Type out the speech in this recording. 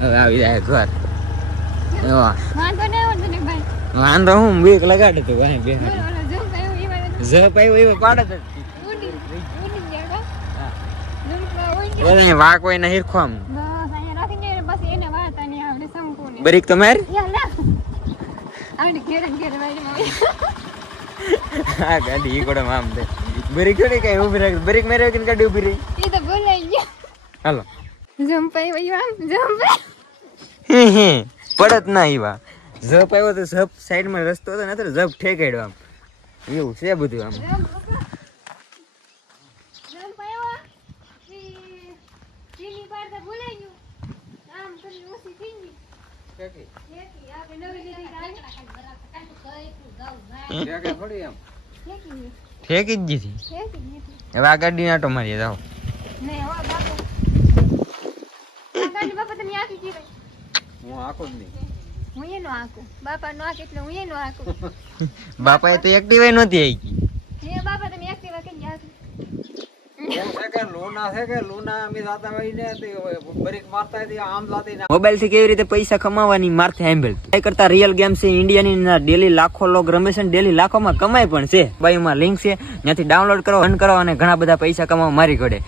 હવે આવી જાય ઘર. વાંધો નહીં આવતો ને ભાઈ. વાંધો હું બીક લગાડે તું ભાઈ બે બોલો ઓલો જમ્પ આવ્યો ઈ વાળો જપ આવ્યો એ પાડે જ ઉડી ગયો જમ્પ ઉડી ઓલા વાક હોય ને હિરખો આમ બસ અહીંયા રાખીને બસ એને વાર્તા નહીં આવડે સંપૂર્ણ બરીક તમાર યાલા આવડે ઘેર વાળી મમ્મી આ ગાડી ઈ કોડે આમ દે બરીક થોડી કઈ ઊભી રાખ બરીક મેરે કે ગાડી ઊભી રહી ઈ તો બોલાઈ ગયો હાલો જમ્પ આવ્યો આમ જમ્પ પડત ના ઈવા જપ આવ્યો તો જપ સાઈડ માં રસ્તો હતો ને તો જપ ઠેકાડ્યો આમ એવું છે બધું આમ જમ્પ આવ્યો ઈ પાર તો બોલાઈ ગયો આમ કરી ઓછી થઈ ગઈ કેકી આપણે નવી લીધી ઠેકી જ જીધી હવે આ ગાડી આટો મારી જાઓ નહીં હો બાપુ આ ગાડી બાપા તમે આખી જીવે હું આખો જ નહીં હું એનો આખું બાપા નો આખ એટલે હું એનો આખું બાપાએ તો એક્ટિવા નહોતી આવી હે બાપા તમે એક્ટિવા કેમ આખી મોબાઈલ થી કેવી રીતે પૈસા કમાવાની મારથી સાંભળ એ કરતા રિયલ ગેમ છે ઇન્ડિયાની ડેલી લાખો લોગ રમે છે ડેલી લાખોમાં કમાય પણ છે બાયુમાં લિંક છે ત્યાંથી ડાઉનલોડ કરો રન કરો અને ઘણા બધા પૈસા કમાવા મારી ઘડે